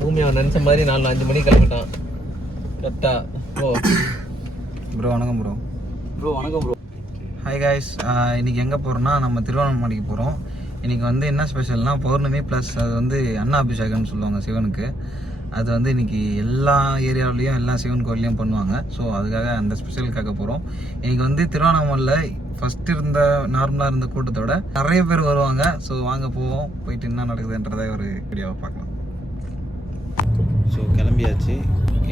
பூமி அவன் நினச்ச மாதிரி 4-5 மணிக்கு கிளம்பிட்டான் கரெக்டா. ஓ ப்ரோ வணக்கம் ப்ரோ. வணக்கம் ப்ரோ. ஹாய் காய்ஸ், இன்றைக்கி எங்கே போகிறோன்னா நம்ம திருவண்ணாமலைக்கு போகிறோம். இன்றைக்கி வந்து என்ன ஸ்பெஷல்னால் பௌர்ணமி ப்ளஸ் அது வந்து அன்னாபிஷேகம்னு சொல்லுவாங்க சிவனுக்கு. அது வந்து இன்றைக்கி எல்லா ஏரியாவிலையும் எல்லா சிவன் கோயிலையும் பண்ணுவாங்க. ஸோ அதுக்காக அந்த ஸ்பெஷலுக்காக போகிறோம். இன்றைக்கி வந்து திருவண்ணாமலையில் ஃபஸ்ட்டு இருந்த நார்மலாக இருந்த கூட்டத்தோட நிறைய பேர் வருவாங்க. ஸோ வாங்க போவோம், போயிட்டு என்ன நடக்குதுன்றதை ஒரு வீடியோவை பார்க்கலாம். ஸோ கிளம்பியாச்சு.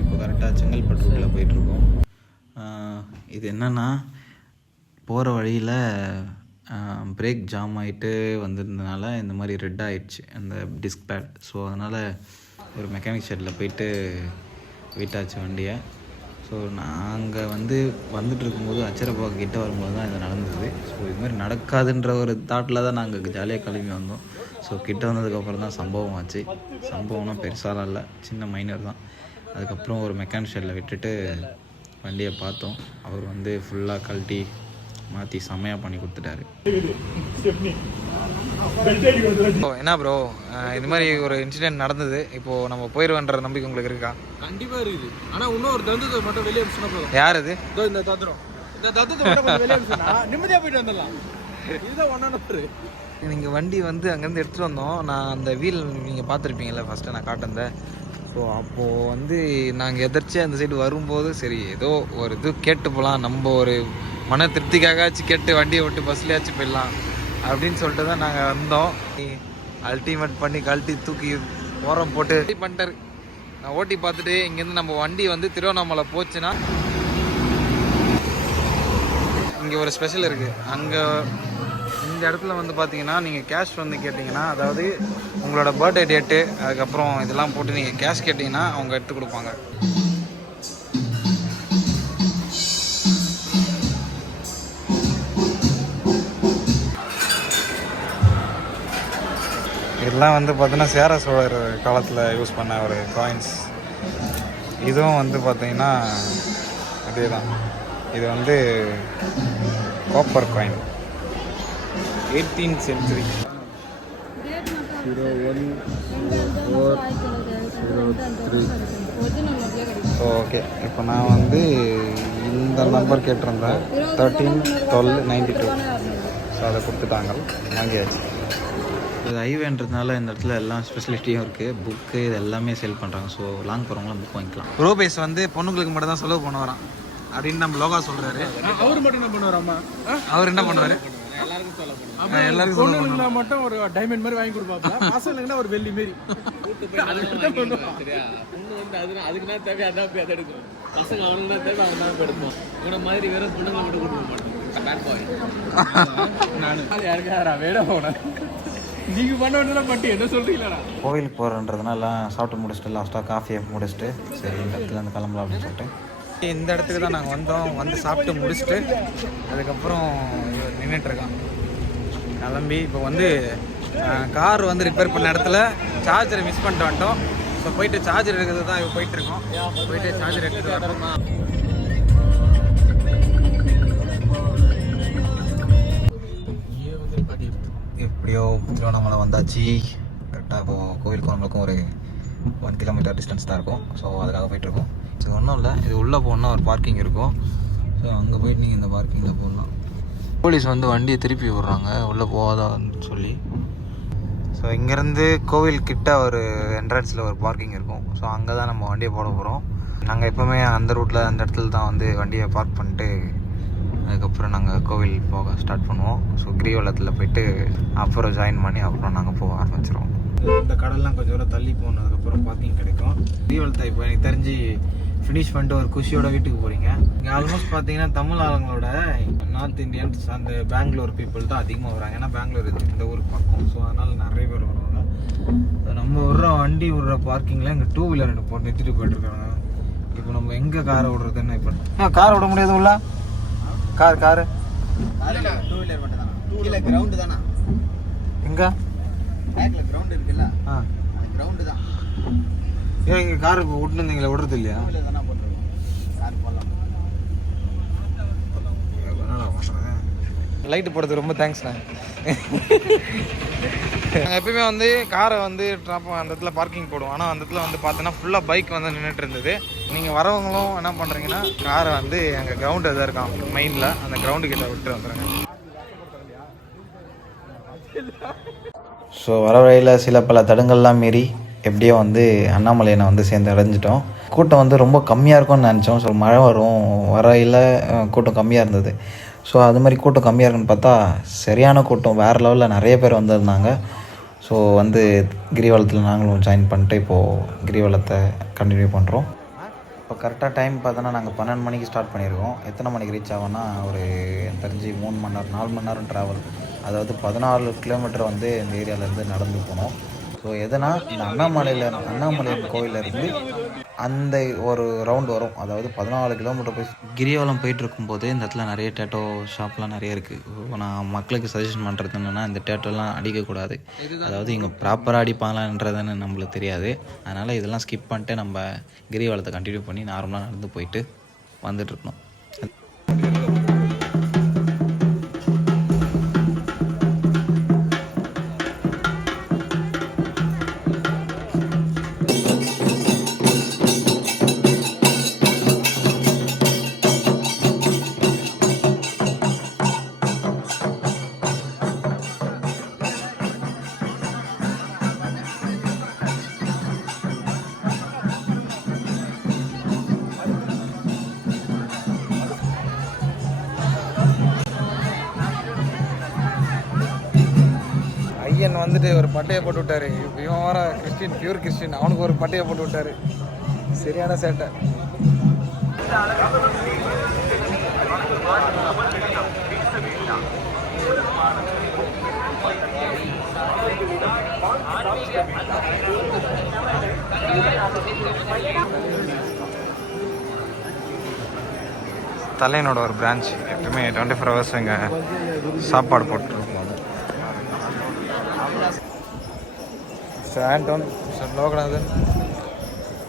இப்போ கரெக்டாக செங்கல்பட்டு ரூட்டில் போயிட்டுருக்கோம். இது என்னென்னா போகிற வழியில் பிரேக் ஜாம் ஆகிட்டு வந்திருந்தனால இந்த மாதிரி ரெட் ஆகிடுச்சு அந்த டிஸ்க் பேட். ஸோ அதனால் ஒரு மெக்கானிக் ஷெட்டில் போயிட்டு விட்டாச்சு வண்டியை. ஸோ நாங்கள் வந்துட்டு இருக்கும்போது அச்சரப்பாக்கம் கிட்டே வரும்போது தான் இது நடந்தது. ஸோ இது மாதிரி நடக்காதுன்ற ஒரு தாட்டில் தான் நாங்கள் ஜாலியாக கிளம்பி வந்தோம். ஸோ கிட்டே வந்ததுக்கப்புறம் தான் சம்பவம் ஆச்சு. சம்பவம்னா பெருசாலாம் இல்லை, சின்ன மைனர் தான். அதுக்கப்புறம் ஒரு மெக்கானிக் ஷெட்டில் விட்டுட்டு வண்டியை பார்த்தோம். அவர் வந்து ஃபுல்லாக கழட்டி மாற்றி செம்மையாக பண்ணி கொடுத்துட்டாரு. என்ன ப்ரோ, இது மாதிரி ஒரு இன்சிடென்ட் நடந்தது. இப்போது நம்ம போயிடுவோன்ற நம்பிக்கை உங்களுக்கு இருக்கா? கண்டிப்பாக இருக்குது. ஆனால் இன்னும் ஒரு தந்தத்தை மட்டும் வெளியே அனுப்பிச்சுனா போதும். யார் அது? இந்த தந்திரம், இந்த தந்தத்தை மட்டும் வெளியே அனுப்பிச்சுனா நிம்மதியாக போயிட்டு வந்துடலாம். இதுதான் ஒன்றான. நீங்கள் வண்டி வந்து அங்கேருந்து எடுத்துகிட்டு வந்தோம். நான் அந்த வீல் நீங்கள் பார்த்துருப்பீங்களே ஃபஸ்ட்டு நான் காட்டினேன். ஸோ அப்போது வந்து நாங்கள் எதிர்ச்சியாக அந்த சைடு வரும்போது சரி ஏதோ ஒரு இது கேட்டு போகலாம், நம்ம ஒரு மன திருப்திக்காகச்சும் கேட்டு வண்டியை விட்டு பஸ்லேயாச்சும் போயிடலாம் அப்படின்னு சொல்லிட்டு தான் நாங்கள் வந்தோம். அல்டிமேட் பண்ணி கழட்டி தூக்கி ஓரம் போட்டு பண்ணிட்டாரு. நான் ஓட்டி பார்த்துட்டு இங்கேருந்து நம்ம வண்டி வந்து திருவண்ணாமலை போச்சுன்னா இங்கே ஒரு ஸ்பெஷல் இருக்குது. அங்கே இந்த இடத்துல வந்து பார்த்தீங்கன்னா நீங்கள் கேஷ் வந்து கேட்டிங்கன்னா, அதாவது உங்களோட பர்த்டே டேட்டு அதுக்கப்புறம் இதெல்லாம் போட்டு நீங்கள் கேஷ் கேட்டிங்கன்னா அவங்க எடுத்து கொடுப்பாங்க. இதெல்லாம் வந்து பார்த்தீங்கன்னா சேர சோழர் காலத்தில் யூஸ் பண்ண ஒரு காயின்ஸ். இதுவும் வந்து பார்த்தீங்கன்னா அதே தான். இது வந்து copper coin, 18th century. 01-403. Okay, இப்போ நான் வந்து இந்த நம்பர் கேட்டிருந்தேன் 13-12-92. ஸோ அதை கொடுத்துட்டாங்க, வாங்கியாச்சு. இது ஹைவேன்றதுனால இந்த இடத்துல எல்லா ஸ்பெசிலிட்டியும் இருக்குது. புக்கு இது எல்லாமே சேல் பண்ணுறாங்க. ஸோ லாங் போகிறவங்களாம் புக் வாங்கிக்கலாம். ரூபேஸ் வந்து பொண்ணுங்களுக்கு மட்டும் தான் செலவு பண்ண வரான் அப்படின்னு நம்ம லோகா சொல்கிறாரு. அவர் மட்டும் என்ன பண்ணுவாராம்மா? அவர் என்ன பண்ணுவார்? எல்லாருக்கும் மட்டும் ஒரு டைமண்ட் மாதிரி வாங்கி கொடுப்பாங்க. பசங்களுக்குன்னா ஒரு வெள்ளி மாரி அதுக்கு தான் தேவை, அதான் போய் அதை எடுக்கும். பசங்க அவனுக்கு தான் தேவை, அவன் தான் எடுப்போம். இவனை மாதிரி வேற பொண்ணுங்களை மட்டும் கொடுக்க மாட்டேன். நான் யாருக்கா வேட போனேன். நீங்க பண்ண வேண்டியதெல்லாம் பட்டி என்ன சொல்றீங்களா? கோவிலுக்கு போகிறன்றதுனால சாப்பிட்டு முடிச்சுட்டு லாஸ்ட்டாக காஃபியை முடிச்சுட்டு சரி இந்த இடத்துல இருந்து கிளம்பலாம் அப்படின்னு சொல்லிட்டு இந்த இடத்துக்கு தான் நாங்கள் வந்தோம். வந்து சாப்பிட்டு முடிச்சுட்டு அதுக்கப்புறம் நின்றுட்டுருக்கோம் கிளம்பி. இப்போ வந்து கார் வந்து ரிப்பேர் பண்ண இடத்துல சார்ஜரை மிஸ் பண்ணிட்டு வந்துட்டோம். ஸோ போயிட்டு சார்ஜர் எடுக்கிறது தான் இப்போ போயிட்டுருக்கோம். போயிட்டு சார்ஜர் எடுத்துகிட்டு வரணுமா. எப்படியோ திருவண்ணாமலை வந்தாச்சு. கரெக்டாக இப்போது கோவிலுக்கு நம்மளுக்கும் ஒரு 1 கிலோமீட்டர் டிஸ்டன்ஸ் தான் இருக்கும். ஸோ அதுக்காக போயிட்டுருக்கோம். ஸோ ஒன்றும் இல்லை, இது உள்ளே போகணுன்னா ஒரு பார்க்கிங் இருக்கும். ஸோ அங்கே போயிட்டு நீங்கள் இந்த பார்க்கிங்கில் போடலாம். போலீஸ் வந்து வண்டியை திருப்பி விட்றாங்க உள்ளே போகாதான்னு சொல்லி. ஸோ இங்கேருந்து கோவில்கிட்ட ஒரு என்ட்ரன்ஸில் ஒரு பார்க்கிங் இருக்கும். ஸோ அங்கே தான் நம்ம வண்டியை போட போகிறோம். நாங்கள் எப்போவுமே அந்த ரூட்டில் அந்த இடத்துல தான் வந்து வண்டியை பார்க் பண்ணிட்டு அதுக்கப்புறம் நாங்கள் கோவில் போக ஸ்டார்ட் பண்ணுவோம். ஸோ கிரிவலத்தில் போயிட்டு அப்புறம் ஜாயின் பண்ணி அப்புறம் நாங்கள் போக ஆரம்பிச்சிடுவோம். இந்த கடல்லாம் கொஞ்சம் தூரம் தள்ளி போனதுக்கப்புறம் பார்க்கிங் கிடைக்கும். கிரிவலத்தை இப்போ எனக்கு தெரிஞ்சு ஃபினிஷ் பண்ணிட்டு ஒரு குஷியோட வீட்டுக்கு போகிறீங்க. இங்கே ஆல்மோஸ்ட் பார்த்தீங்கன்னா தமிழ் ஆளுங்களோட நார்த் இந்தியன்ஸ் அந்த பெங்களூர் பீப்புள் தான் அதிகமாக வராங்க. ஏன்னா பெங்களூர் இந்த ஊருக்கு பக்கம். ஸோ அதனால் நிறைய பேர் வருவாங்க. நம்ம விட்ற வண்டி விட்ற பார்க்கிங்கில் இங்கே 2 வீலர் போட்டு நிறுத்திட்டு போயிட்டுருக்காங்க. இப்போ நம்ம எங்கே காரை விட்றதுன்னு இப்போ கார் விட முடியாது உள்ள காரு 2 வீலர் மட்டும் தானா? கீழே கிரவுண்டு தானா? எங்கே பேக்ல கிரவுண்ட் இருக்குல்ல, அந்த கிரவுண்டு தான். ஏன் இங்கே கார் விட்டுருந்தீங்களா? விடுறது இல்லையா? தானே போட்டுருக்கோம். கார் போடலாம். லைட்டு போடுறது ரொம்ப தேங்க்ஸ்ண்ணே. நாங்கள் எப்பயுமே வந்து காரை வந்து அந்த இடத்துல பார்க்கிங் போடுவோம். ஆனால் அந்த இடத்துல வந்து பார்த்தோன்னா ஃபுல்லாக பைக் வந்து நின்றுட்டு இருந்தது. நீங்கள் வரவங்களும் என்ன பண்ணுறீங்கன்னா காரை வந்து எங்கள் கிரவுண்டு எதாவது இருக்கான் மெயினில், அந்த கிரவுண்டு கிட்ட விட்டு வந்துடுங்க. ஸோ வர வழியில் சில பல தடங்கள்லாம் மீறி எப்படியோ வந்து அண்ணாமலையை வந்து சேர்ந்து அடைஞ்சிட்டோம். கூட்டம் வந்து ரொம்ப கம்மியாக இருக்கும்னு நினச்சோம். ஸோ மழை வரும் வரையில் கூட்டம் கம்மியாக இருந்தது. ஸோ அது மாதிரி கூட்டம் கம்மியாக இருக்குன்னு பார்த்தா சரியான கூட்டம், வேறு லெவலில் நிறைய பேர் வந்திருந்தாங்க. ஸோ வந்து கிரிவலத்தில் நாங்களும் ஜாயின் பண்ணிட்டு இப்போது கிரிவலத்தை கண்டினியூ பண்ணுறோம். இப்போ கரெக்டாக டைம் பார்த்தோன்னா நாங்கள் 12 மணிக்கு ஸ்டார்ட் பண்ணியிருக்கோம். எத்தனை மணிக்கு ரீச் ஆகும்னா ஒரு எனக்கு தெரிஞ்சு 3 மணி நேரம் 4 மணி நேரம் ட்ராவல். அதாவது 14 கிலோமீட்டர் வந்து இந்த ஏரியாவிலேருந்து நடந்து போனோம். ஸோ எதுனா இந்த அண்ணாமலை கோயிலேருந்து அந்த ஒரு ரவுண்டு வரும். அதாவது 14 கிலோமீட்டர் போய் கிரிவலம் போயிட்டுருக்கும்போது இந்த இடத்துல நிறைய டேட்டோ ஷாப்லாம் நிறைய இருக்குது. ஸோ நான் மக்களுக்கு சஜஷன் பண்ணுறது என்னென்னா இந்த டேட்டோலாம் அடிக்கக்கூடாது. அதாவது இங்கே ப்ராப்பராக அடிப்பாங்களான்றதுன்னு நம்மளுக்கு தெரியாது. அதனால் இதெல்லாம் ஸ்கிப் பண்ணிட்டு நம்ம கிரிவலத்தை கண்டினியூ பண்ணி நார்மலாக நடந்து போயிட்டு வந்துட்டுருக்கணும். ஐயன் வந்துட்டு ஒரு பட்டையை போட்டு விட்டாரு. இவன் வர கிறிஸ்டின், பியூர் கிறிஸ்டின், அவனுக்கு ஒரு பட்டையை போட்டு விட்டாரு. சரியான சேட்டை. தலையனோட ஒரு பிரான்ச் எப்பவுமே 24 ஹவர்ஸ் இங்கே சாப்பாடு போட்டுருக்கோம். Mister Anton, mister Loganathan,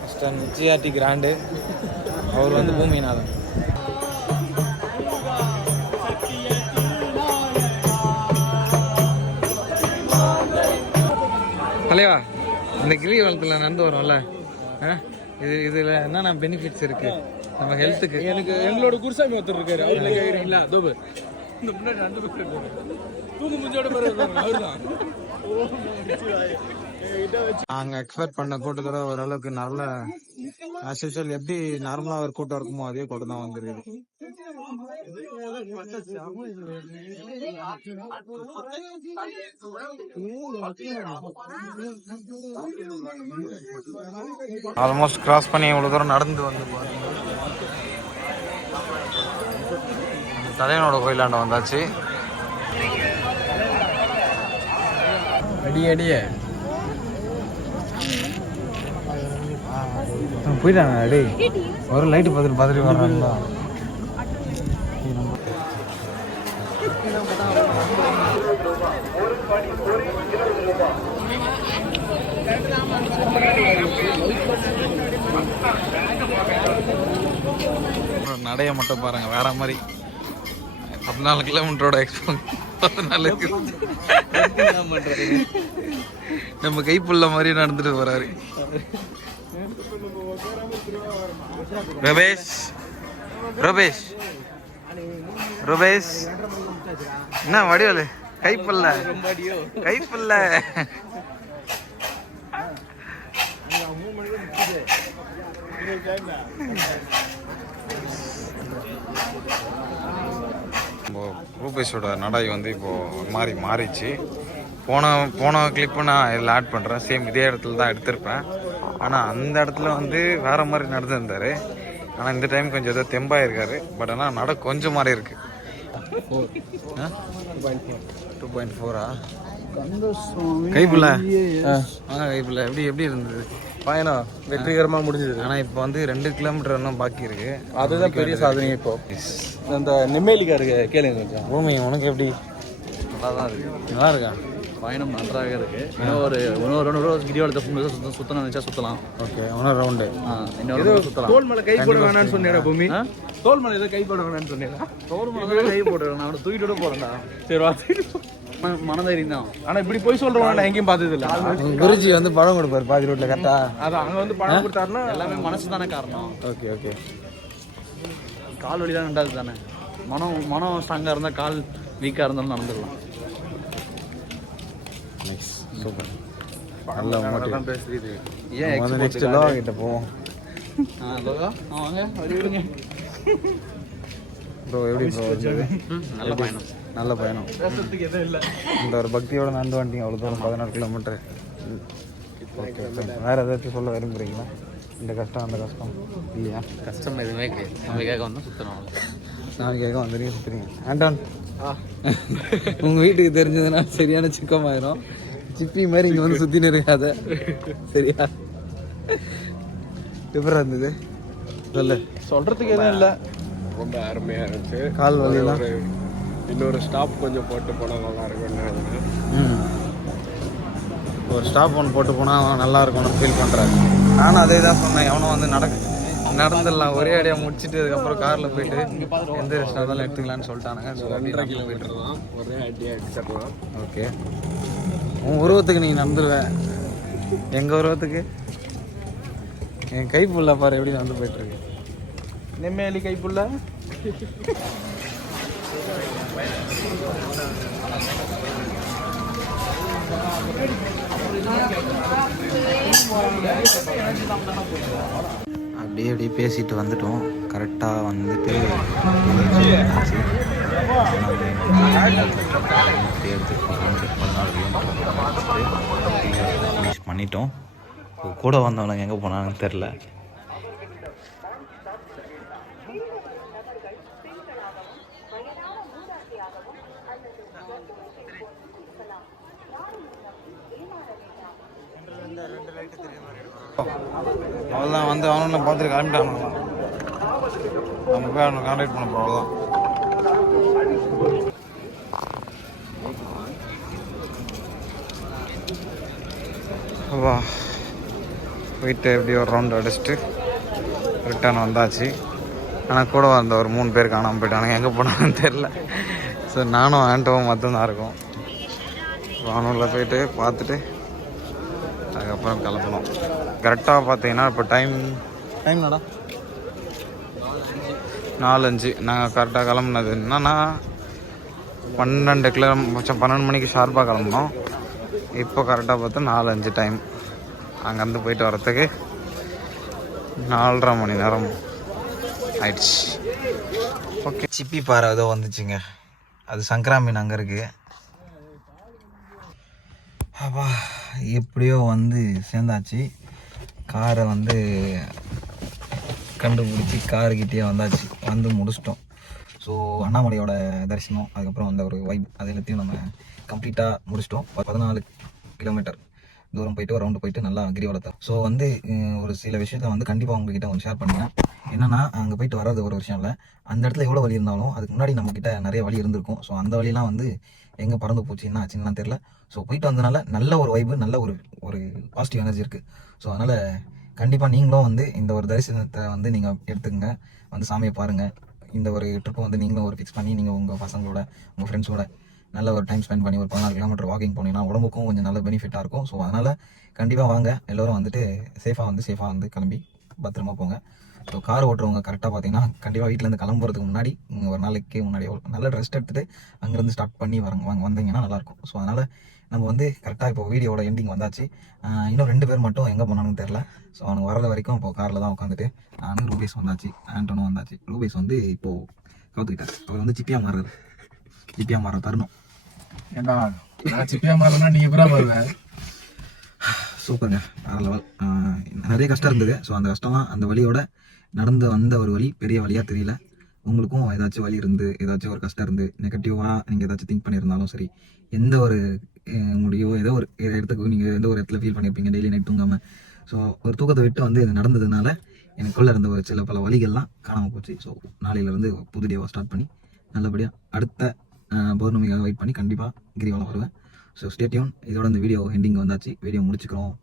mister GRT Grand, அவர் வந்து பூமிநாதன். தலைவா, இந்த கிரிவலத்தில் நடந்து வரோம்ல, இதில் என்னென்ன பெனிஃபிட்ஸ் இருக்குது நம்ம ஹெல்த்துக்கு? எனக்கு எங்களோட குருசாமி ஒருத்தர் இருக்காரு, அவருங்களா தோபு இந்த முன்னாடி நடந்து போயிருக்காரு, தூங்கு முஞ்சோட அவர்தான். நாங்கள் எக்ஸ்பெக்ட் பண்ண கூட்டத்தோட ஓரளவுக்கு நல்ல ஆஸ் யூசுவல் எப்படி நார்மலாக ஒரு கூட்டம் இருக்குமோ அதே கூட்டம் தான் வந்துருக்கு. ஆல்மோஸ்ட் கிராஸ் பண்ணி இவ்வளோ தூரம் நடந்து வந்து தலைவனோட கோயிலாண்ட வந்தாச்சு. அடியே போயிட்டாங்க. அடி ஒரு லைட்டு பார்த்துட்டு வர்றாங்களா? நடைய மட்டும் பாருங்க, வேற மாதிரி 14 கிலோமீட்டரோட எக்ஸ்போ 14 நம்ம கைப்புள்ள மாதிரி நடந்துட்டு போறாரு. ரபேஷ் ரபேஷ் ரபேஷ் என்ன வடிவலு கைப்புள்ள ரூபேஷோட நடை வந்து இப்போது மாறிச்சு. போன கிளிப்பு நான் இதில் ஆட் பண்ணுறேன். சேம் இதே இடத்துல தான் எடுத்திருப்பேன். ஆனால் அந்த இடத்துல வந்து வேறு மாதிரி நடந்துருந்தார். ஆனால் இந்த டைம் கொஞ்சம் ஏதோ தெம்பாக இருக்காரு. பட் ஆனால் நட கொஞ்சம் மாதிரி இருக்கு. 2.4 கைப்புள்ள கைப்புள்ள எப்படி இருந்தது பயணம்? வெற்றிகரமாக முடிஞ்சது. ஆனால் இப்போ வந்து 2 கிலோமீட்டர் இன்னும் பாக்கி இருக்கு. அதுதான் பெரிய சாதனை. இப்போ இந்த நெம்மேலிக்காருக்கு கேளுங்க. பூமி உனக்கு எப்படி? நல்லா தான் இருக்கு. நல்லா இருக்கா? பயணம் நன்றாக இருக்கு. இன்னொரு கிரிவலத்தை சுத்தம் நினைச்சா சுத்தலாம். ஓகே இன்னொரு ரவுண்டு. இன்னொரு சுத்தலாம். தோல் மேல கை போட வேணாம்னு சொன்னேன் பூமி. தோல் மேல ஏதோ கை போட வேணாம்னு சொன்னேன். தோல் மேல கை போட்டுறேன். நான் தூக்கிட்டு போறேன்டா. சரி வா. மனதைரியம் தான். ஆனா இப்படி போய் சொல்றவங்க நான் எங்கேயும் பார்த்தது இல்லை. குருஜி வந்து பழம் கொடுப்பாரு பாதி ரோட்ல கரெக்டா. அதான் அங்க வந்து பழம் கொடுத்தாருன்னா எல்லாமே மனசு தானே காரணம். Okay okay. கால் வலி தான் ரெண்டாவது தானே. மனம் ஸ்ட்ராங்கா இருந்தா கால் வீக்கா இருந்தாலும் நடந்துடலாம். Nice super. நல்ல மோட்டிவ் பேசுறது. ஏன் வந்து நெக்ஸ்ட் லோ கிட்ட போவோம். லோகா வாங்க வருவீங்க. ப்ரோ எப்படி ப்ரோ இருந்தது? நல்ல பயணம். நல்ல பயணம். பேசுறதுக்கு எதுவும் இல்லை. இந்த ஒரு பக்தியோட நடந்து வந்துட்டீங்க அவ்வளோ தூரம் 14 கிலோமீட்டர். ஓகே வேறு ஏதாச்சும் சொல்ல விரும்புகிறீங்களா? இந்த கஷ்டம் அந்த கஷ்டம் இல்லையா? கஷ்டம் எதுவுமே கிடையாது. நம்பிக்கையாக வந்தால் சுற்றணும். நாளைக்காக வந்துடுங்க சுற்றுறீங்க. ஆண்டான் உங்கள் வீட்டுக்கு தெரிஞ்சதுன்னா சரியான சிக்கமாயிரும். சிப்பி மாதிரி இங்கே வந்து சுற்றின்னு இருக்காத சரியா? எப்படி இருந்தது சொல்லு. சொல்றதுக்கு எதுவும் இல்லை. ரொம்ப அருமையா இருந்துச்சு. கால் வலியெல்லாம் இன்னொரு ஸ்டாப் கொஞ்சம் போட்டு போனால் நல்லா இருக்கும்னு. ஒரு ஸ்டாப் ஒன்று போட்டு போனால் நல்லா இருக்கும்னு ஃபீல் பண்ணுறேன். நானும் அதே தான் சொன்னேன். எவனும் வந்து நடந்துடலாம் ஒரே அடியாக முடிச்சுட்டு அதுக்கப்புறம் காரில் போயிட்டு எந்த ரெஸ்டாக இருந்தாலும் எடுத்துக்கலான்னு சொல்லிட்டானுங்க. ஸோ 2.5 கிலோமீட்டர் தான் ஒரே அடியாக எடுத்துடலாம். ஓகே. உன் உருவத்துக்கு நீங்கள் நடந்துருவேன். எங்கள் உருவத்துக்கு என் கை புள்ள பாரு எப்படி நடந்து போயிட்டுருக்கு. நெம்மேலி கைப்புள்ள. அப்படியே பேசிட்டு வந்துட்டோம். கரெக்டாக வந்துட்டு ஃபினிஷ் பண்ணிட்டோம். கூட வந்தவங்க எங்கே போனாங்கன்னு தெரில. அவ்வளோதான் வந்து அவனும் பார்த்துட்டு கிளம்பிட்டானுங்களாம். நம்ம போய் அவனை கான்டாக்ட் பண்ண போகிறோம். வா போயிட்டு எப்படி ஒரு ரவுண்ட் அடிச்சுட்டு ரிட்டர்ன் வந்தாச்சு. ஆனால் கூட வந்த ஒரு 3 பேர் காணாமல் போயிட்டானுங்க. எங்கே போனாங்கன்னு தெரில. ஸோ நானும் ஆண்டோவும் மட்டும்தான் இருக்கோம். வானூரில் போயிட்டு பார்த்துட்டு அதுக்கப்புறம் கிளம்பணும். கரெக்டாக பார்த்தீங்கன்னா இப்போ டைம் நடா 4:05. நாங்கள் கரெக்டாக கிளம்புனது என்னன்னா 12 மணிக்கு ஷார்ப்பாக கிளம்புனோம். இப்போ கரெக்டாக பார்த்தா 4:05 டைம். அங்கேருந்து போயிட்டு வரத்துக்கு 4.5 மணி நேரம் ஆயிடுச்சு. ஓகே சிப்பி பாறை ஏதோ வந்துச்சுங்க. அது சங்கரா மீன் அங்கே இருக்குது. அப்பா எப்படியோ வந்து சேர்ந்தாச்சு. காரை வந்து கண்டுபிடிச்சி காருக்கிட்டே வந்தாச்சு. வந்து முடிச்சிட்டோம். ஸோ அண்ணாமலையோட தரிசனம் அதுக்கப்புறம் அந்த ஒரு வைப் அது எல்லாத்தையும் நம்ம கம்ப்ளீட்டாக முடிச்சிட்டோம். 14 கிலோமீட்டர் தூரம் போயிட்டு ஒரு ரவுண்டு போயிட்டு நல்லா கிரிவலத்தை. ஸோ வந்து ஒரு சில விஷயத்த வந்து கண்டிப்பாக உங்ககிட்ட வந்து ஷேர் பண்ணுறேன். என்னன்னா அங்கே போயிட்டு வர்றது ஒரு விஷயம் இல்லை. அந்த இடத்துல எவ்வளோ வழி இருந்தாலும் அதுக்கு முன்னாடி நம்மக்கிட்ட நிறைய வழி இருந்திருக்கும். ஸோ அந்த வழியெல்லாம் வந்து எங்கே பறந்து போச்சு என்ன ஆச்சுன்னு தெரியல. ஸோ போயிட்டு வந்தனால நல்ல ஒரு வைப்பு நல்ல ஒரு பாசிட்டிவ் எனர்ஜி இருக்குது. ஸோ அதனால் கண்டிப்பாக நீங்களும் வந்து இந்த ஒரு தரிசனத்தை வந்து நீங்கள் எடுத்துக்கங்க. வந்து சாமியை பாருங்கள். இந்த ஒரு ட்ரிப்பை வந்து நீங்களும் ஒரு ஃபிக்ஸ் பண்ணி நீங்கள் உங்கள் பசங்களோட உங்கள் ஃப்ரெண்ட்ஸோட நல்ல ஒரு டைம் ஸ்பெண்ட் பண்ணி ஒரு 14 கிலோமீட்டர் வாக்கிங் போனீங்கன்னா உடம்புக்கும் கொஞ்சம் நல்ல பெனிஃபிட்டாக இருக்கும். ஸோ அதனால் கண்டிப்பாக வாங்க. எல்லோரும் வந்துட்டு சேஃபாக வந்து கிளம்பி பத்திரமா போங்க. ஸோ கார் ஓட்டுறவங்க கரெக்டாக பார்த்தீங்கன்னா கண்டிப்பாக வீட்டிலேருந்து கிளம்புறதுக்கு முன்னாடி ஒரு நாளைக்கு முன்னாடி நல்ல ரெஸ்ட் எடுத்துகிட்டு அங்கேருந்து ஸ்டார்ட் பண்ணி வந்தீங்கன்னா நல்லாயிருக்கும். ஸோ அதனால் நம்ம வந்து கரெக்டாக இப்போ வீடியோட எண்டிங் வந்தாச்சு. இன்னும் 2 பேர் மட்டும் எங்கே போனான்னு தெரில. ஸோ அவனுக்கு வரது வரைக்கும் இப்போ காரில் தான் உட்காந்துட்டு நானும் ரூபேஸ் வந்தாச்சு, ஆண்டனும் வந்தாச்சு. ரூபேஸ் வந்து இப்போது கவுத்துக்கிட்டார். அவர் வந்து சிப்பியாக மாறுற தருணம். ஏண்டா சிப்பியாக மாறினா நீங்கள் எப்படா வருவேன்? சூப்பருங்க, வேறு லெவல். நிறைய கஷ்டம் இருந்தது. ஸோ அந்த கஷ்டம்லாம் அந்த வழியோட நடந்து வந்த ஒரு வழி பெரிய வழியாக தெரியல. உங்களுக்கும் ஏதாச்சும் வழி இருந்து ஏதாச்சும் ஒரு கஷ்டம் இருந்து நெகட்டிவாக நீங்கள் ஏதாச்சும் திங்க் பண்ணியிருந்தாலும் சரி, எந்த ஒரு முடியோ ஏதோ ஒரு இடத்துக்கு நீங்கள் எந்த ஒரு இடத்துல ஃபீல் பண்ணியிருப்பீங்க டெய்லி நைட் தூங்காமல். ஸோ ஒரு தூக்கத்தை விட்டு வந்து இது நடந்ததுனால எனக்குள்ளே இருந்த ஒரு சில பல வழிகள்லாம் காணாமல் போச்சு. ஸோ நாளையிலேருந்து புது டேவாக ஸ்டார்ட் பண்ணி நல்லபடியாக அடுத்த பௌர்ணமிக்காக வெயிட் பண்ணி கண்டிப்பாக கிரிவலம் வருவேன். So stay tune. இதோட இந்த வீடியோ எண்டிங் வந்தாச்சு. வீடியோ முடிச்சுக்கிறோம்.